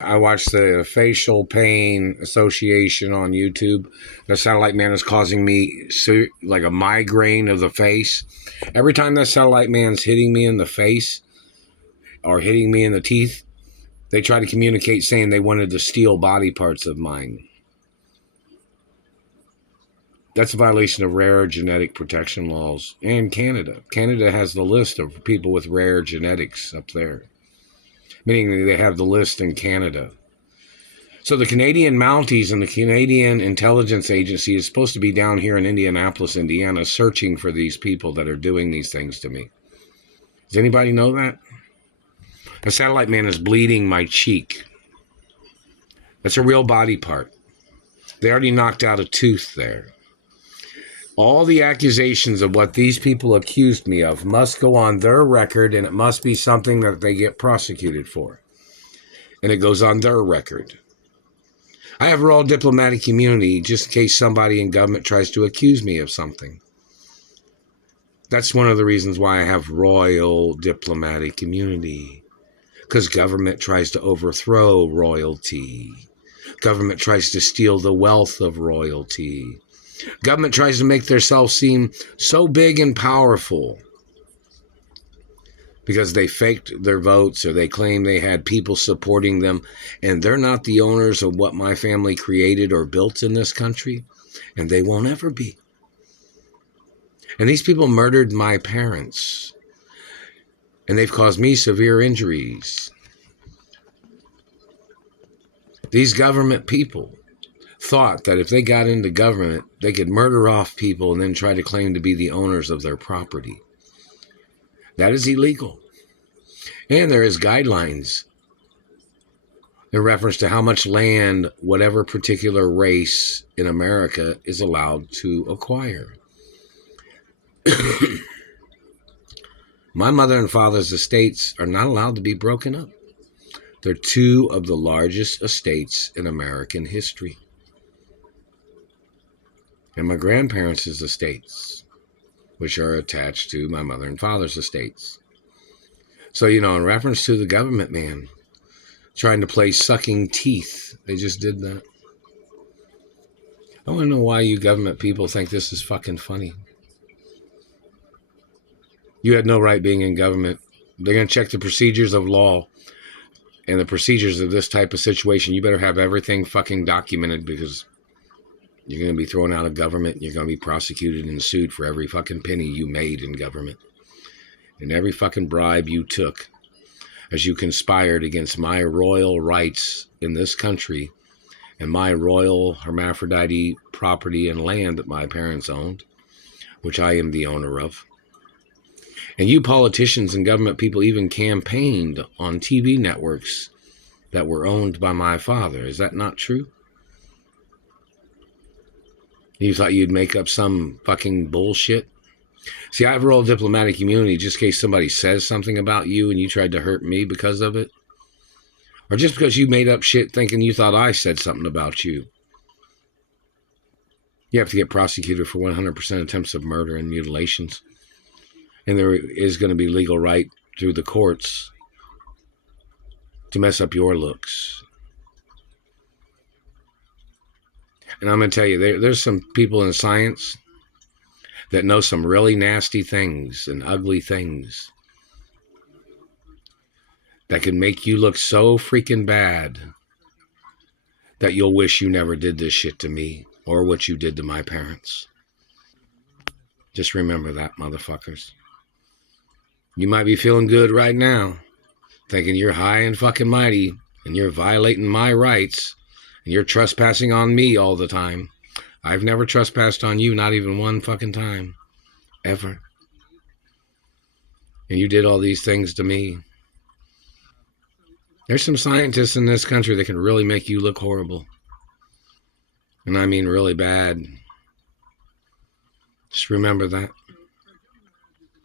I watched the Facial Pain Association on YouTube. The satellite man is causing me like a migraine of the face. Every time that satellite man's hitting me in the face or hitting me in the teeth, they try to communicate saying they wanted to steal body parts of mine. That's a violation of rare genetic protection laws in Canada. Canada has the list of people with rare genetics up there, meaning they have the list in Canada. So the Canadian Mounties and the Canadian Intelligence Agency is supposed to be down here in Indianapolis, Indiana, searching for these people that are doing these things to me. Does anybody know that? A satellite man is bleeding my cheek. That's a real body part. They already knocked out a tooth there. All the accusations of what these people accused me of must go on their record, and it must be something that they get prosecuted for. And it goes on their record. I have royal diplomatic immunity just in case somebody in government tries to accuse me of something. That's one of the reasons why I have royal diplomatic immunity. Because government tries to overthrow royalty. Government tries to steal the wealth of royalty. Government tries to make themselves seem so big and powerful because they faked their votes or they claim they had people supporting them, and they're not the owners of what my family created or built in this country, and they won't ever be. And these people murdered my parents, and they've caused me severe injuries. These government people thought that if they got into government, they could murder off people and then try to claim to be the owners of their property. That is illegal. And there is guidelines in reference to how much land whatever particular race in America is allowed to acquire. My mother and father's estates are not allowed to be broken up. They're two of the largest estates in American history. And my grandparents' estates, which are attached to my mother and father's estates. So, in reference to the government man trying to play sucking teeth, they just did that. I want to know why you government people think this is fucking funny. You had no right being in government. They're going to check the procedures of law and the procedures of this type of situation. You better have everything fucking documented, because you're going to be thrown out of government. You're going to be prosecuted and sued for every fucking penny you made in government. And every fucking bribe you took as you conspired against my royal rights in this country and my royal hermaphrodite property and land that my parents owned, which I am the owner of. And you politicians and government people even campaigned on TV networks that were owned by my father. Is that not true? You thought you'd make up some fucking bullshit? See, I have royal diplomatic immunity just in case somebody says something about you and you tried to hurt me because of it. Or just because you made up shit thinking you thought I said something about you. You have to get prosecuted for 100% attempts of murder and mutilations. And there is going to be legal right through the courts to mess up your looks. And I'm going to tell you, there's some people in science that know some really nasty things and ugly things that can make you look so freaking bad that you'll wish you never did this shit to me or what you did to my parents. Just remember that, motherfuckers. You might be feeling good right now, thinking you're high and fucking mighty and you're violating my rights and you're trespassing on me all the time. I've never trespassed on you, not even one fucking time. Ever. And you did all these things to me. There's some scientists in this country that can really make you look horrible. And I mean really bad. Just remember that.